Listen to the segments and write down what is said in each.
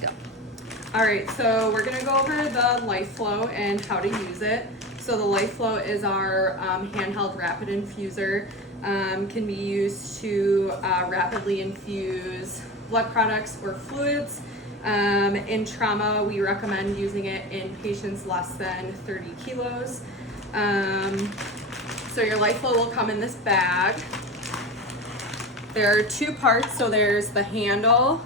Go. All right, so we're gonna go over the Lifeflow and how to use it. So the Lifeflow is our handheld rapid infuser. Can be used to rapidly infuse blood products or fluids. In trauma, we recommend using it in patients less than 30 kilos. So your Lifeflow will come in this bag. There are two parts, so there's the handle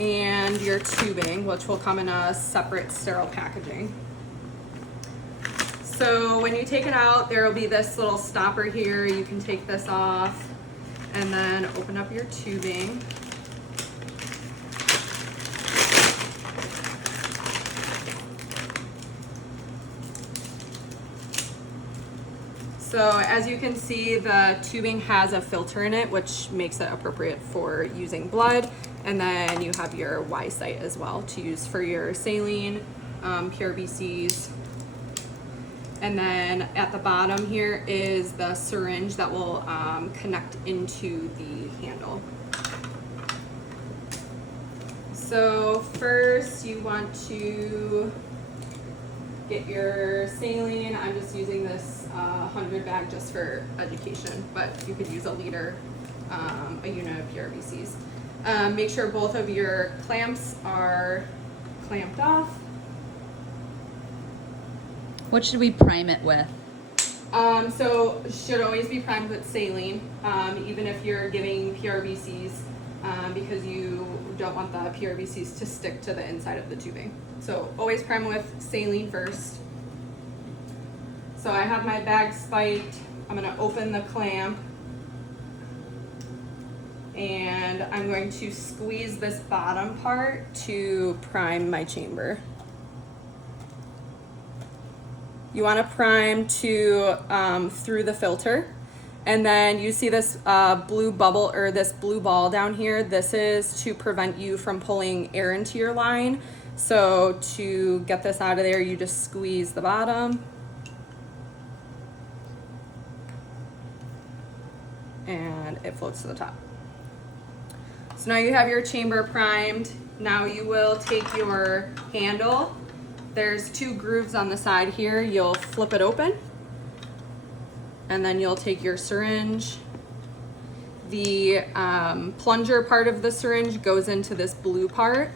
and your tubing, which will come in a separate sterile packaging. So when you take it out, there will be this little stopper here. You can take this off and then open up your tubing. So as you can see, the tubing has a filter in it, which makes it appropriate for using blood. And then you have your Y site as well to use for your saline, PRBCs. And then at the bottom here is the syringe that will connect into the handle. So first you want to get your saline. I'm just using this 100 bag just for education, but you could use a liter, a unit of PRBCs. Make sure both of your clamps are clamped off. What should we prime it with? So should always be primed with saline, even if you're giving PRBCs, because you don't want the PRBCs to stick to the inside of the tubing. So always prime with saline first. So I have my bag spiked. I'm gonna open the clamp and I'm going to squeeze this bottom part to prime my chamber. You want to prime to through the filter, and then you see this blue bubble or this blue ball down here. This is to prevent you from pulling air into your line. So to get this out of there, you just squeeze the bottom and it floats to the top. So now you have your chamber primed. Now you will take your handle. There's two grooves on the side here. You'll flip it open and then you'll take your syringe. The plunger part of the syringe goes into this blue part.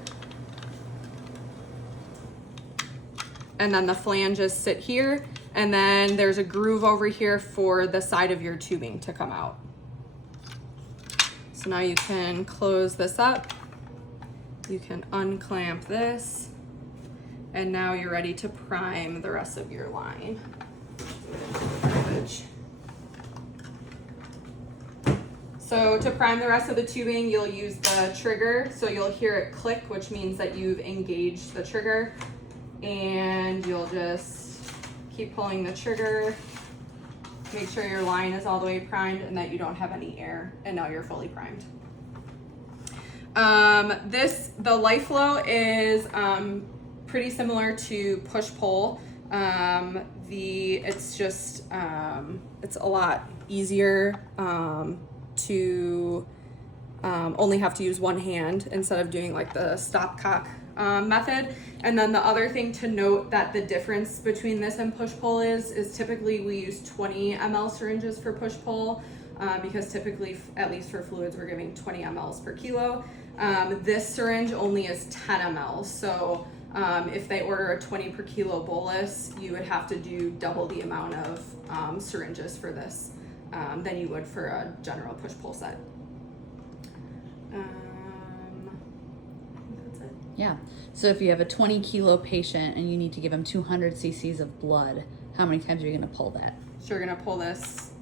And then the flanges sit here. And then there's a groove over here for the side of your tubing to come out. So now you can close this up. You can unclamp this. And now you're ready to prime the rest of your line. So to prime the rest of the tubing, you'll use the trigger. So you'll hear it click, which means that you've engaged the trigger. And you'll just keep pulling the trigger. Make sure your line is all the way primed and that you don't have any air. And now you're fully primed. The Lifeflow is pretty similar to push-pull. It's just, it's a lot easier to only have to use one hand instead of doing like the stopcock method. And then the other thing to note that the difference between this and push-pull is typically we use 20 ml syringes for push-pull because typically, at least for fluids, we're giving 20 mLs per kilo. This syringe only is 10 mL. So if they order a 20 per kilo bolus, you would have to do double the amount of syringes for this than you would for a general push-pull set. That's it. Yeah. So if you have a 20 kilo patient and you need to give them 200 cc's of blood, how many times are you going to pull that? So you're gonna pull this